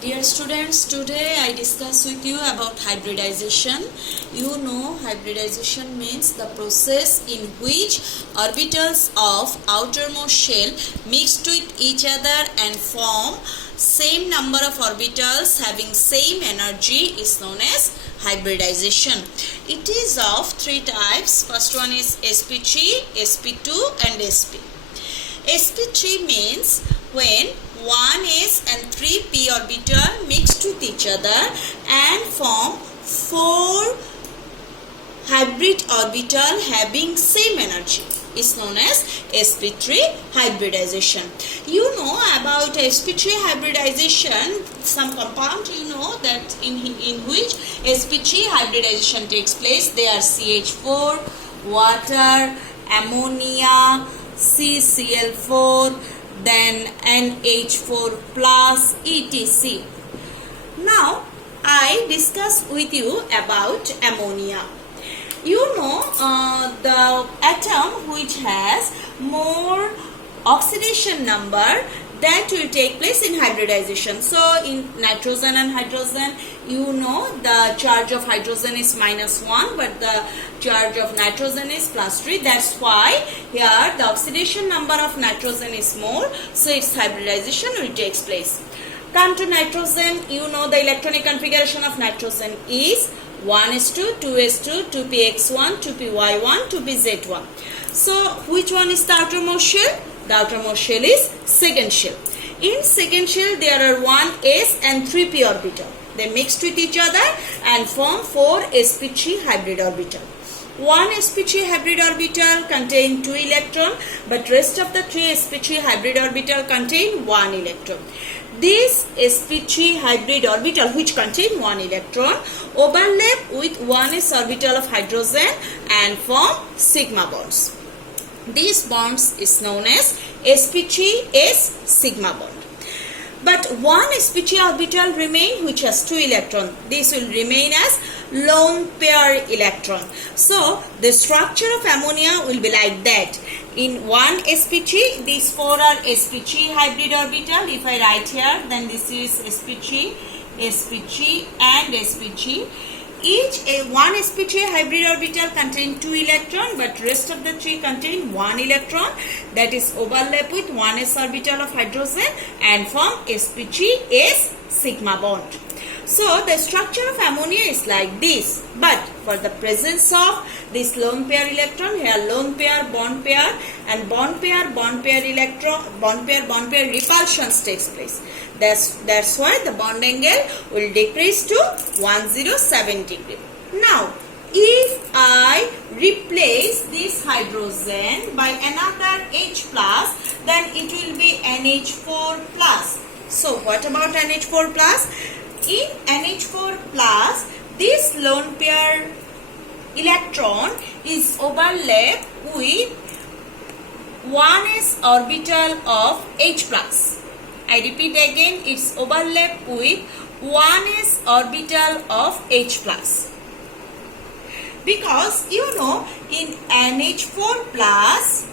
Dear students, today I discuss with you about hybridization. You know, hybridization means the process in which orbitals of outermost shell mixed with each other and form same number of orbitals having same energy is known as hybridization. It is of three types. First one is sp3, sp2 and sp. sp3 means when 1s and 3p orbital mixed with each other and form 4 hybrid orbital having same energy is known as sp3 hybridization. You know about sp3 hybridization, some compound you know that in which sp3 hybridization takes place. They are CH4, water, ammonia, CCl4, then NH4 plus etc. Now I discuss with you about ammonia. You know the atom which has more oxidation number that will take place in hybridization. So in nitrogen and hydrogen, you know the charge of hydrogen is -1 but the charge of nitrogen is +3. That's why here the oxidation number of nitrogen is more, so its hybridization will take place. Come to nitrogen, you know the electronic configuration of nitrogen is 1s2, 2s2, 2px1, 2py1, 2pz1. So which one is the outermost shell? The outermost shell is second shell. In second shell there are 1s and 3p orbital. They mixed with each other and form 4 sp3 hybrid orbital. One sp3 hybrid orbital contain 2 electron, but rest of the 3 sp3 hybrid orbital contain 1 electron. This sp3 hybrid orbital which contain 1 electron overlap with 1s orbital of hydrogen and form sigma bonds. These bonds is known as sp3s sigma bond. But one sp3 orbital remain which has 2 electrons. This will remain as lone pair electron. So the structure of ammonia will be like that. In one sp3, these 4 are sp3 hybrid orbital. If I write here, then this is sp3, sp3 and sp3. Each one sp3 hybrid orbital contain 2 electron, but rest of the 3 contain 1 electron, that is overlap with 1s orbital of hydrogen and form sp3s sigma bond. So the structure of ammonia is like this, but for the presence of this lone pair electron, here lone pair, bond pair and bond pair electron, bond pair repulsions takes place. That's why the bond angle will decrease to 107 degree. Now if I replace this hydrogen by another H plus, then it will be NH4 plus. So what about NH4 plus? In NH4 plus, this lone pair electron is overlapped with 1s orbital of H plus. I repeat again, it's overlapped with 1s orbital of H plus. Because you know in NH4 plus,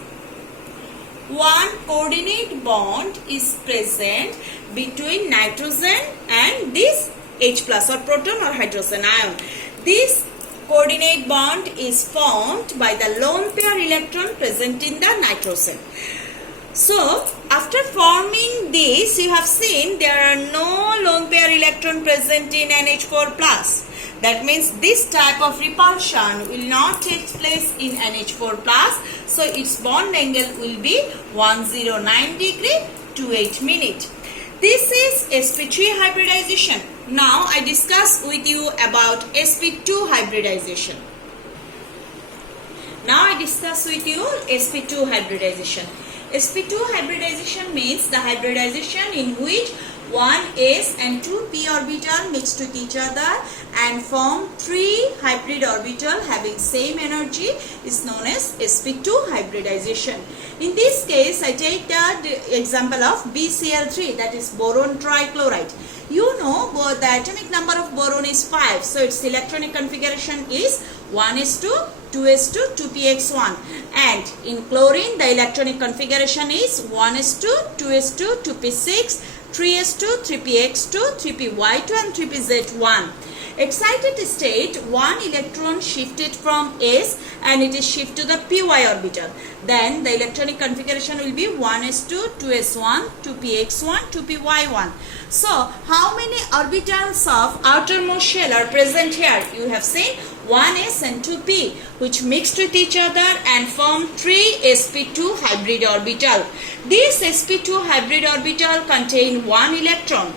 one coordinate bond is present between nitrogen and this H plus or proton or hydrogen ion. This coordinate bond is formed by the lone pair electron present in the nitrogen. So after forming this, you have seen there are no lone pair electron present in NH4 plus. That means this type of repulsion will not take place in NH4 plus. So its bond angle will be 109 degree to 8 minutes. This is sp3 hybridization. Now I discuss with you about sp2 hybridization. Now I discuss with you sp2 hybridization. sp2 hybridization means the hybridization in which 1s and 2p orbital mixed with each other and form 3 hybrid orbital having same energy is known as sp2 hybridization. In this case, I take the example of BCl3, that is boron trichloride. You know the atomic number of boron is 5, so its electronic configuration is 1s2, 2s2, 2px1, and in chlorine the electronic configuration is 1s2, 2s2, 2p6, 3s2, 3px2, 3py2 and 3pz1. Excited state, one electron shifted from s and it is shifted to the py orbital. Then the electronic configuration will be 1s2, 2s1, 2px1, 2py1. So how many orbitals of outermost shell are present here? You have seen 1s and 2p, which mixed with each other and form 3 sp2 hybrid orbital. This sp2 hybrid orbital contain one electron.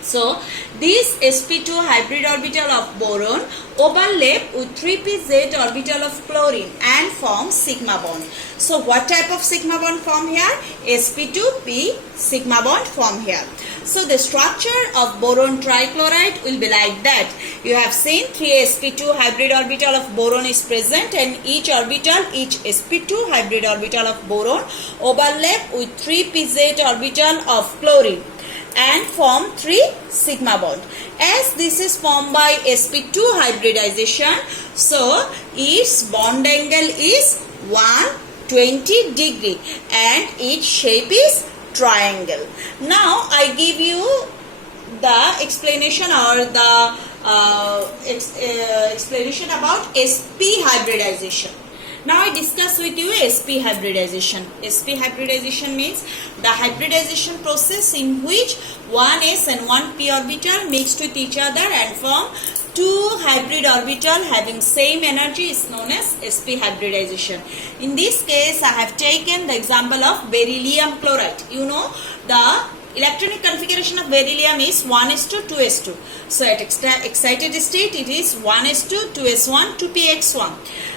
So this sp2 hybrid orbital of boron overlap with 3pz orbital of chlorine and form sigma bond. So what type of sigma bond form here? sp2p sigma bond form here. So the structure of boron trichloride will be like that. You have seen 3 sp2 hybrid orbital of boron is present and each sp2 hybrid orbital of boron overlap with 3pz orbital of chlorine and form 3 sigma bond. As this is formed by sp2 hybridization, so its bond angle is 120 degree and its shape is triangle. Now I give you the explanation or the explanation about sp hybridization. Now I discuss with you sp hybridization. Sp hybridization means the hybridization process in which one s and one p orbital mixed with each other and form two hybrid orbital having same energy is known as sp hybridization. In this case I have taken the example of beryllium chloride. You know the electronic configuration of beryllium is 1s2, 2s2. So at excited state it is 1s2, 2s1, 2px1.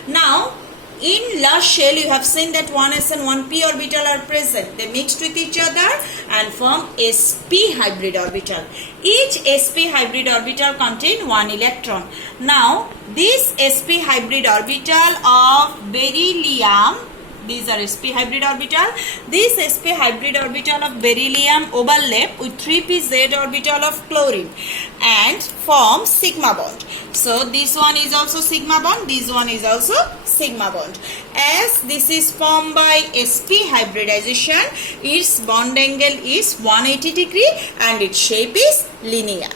Now in large shell you have seen that 1s and 1p orbital are present. They mixed with each other and form sp hybrid orbital. Each sp hybrid orbital contain one electron. Now this sp hybrid orbital of beryllium, these are sp hybrid orbital. This sp hybrid orbital of beryllium overlap with 3pz orbital of chlorine and form sigma bond. So this one is also sigma bond, this one is also sigma bond. As this is formed by sp hybridization, its bond angle is 180 degree and its shape is linear.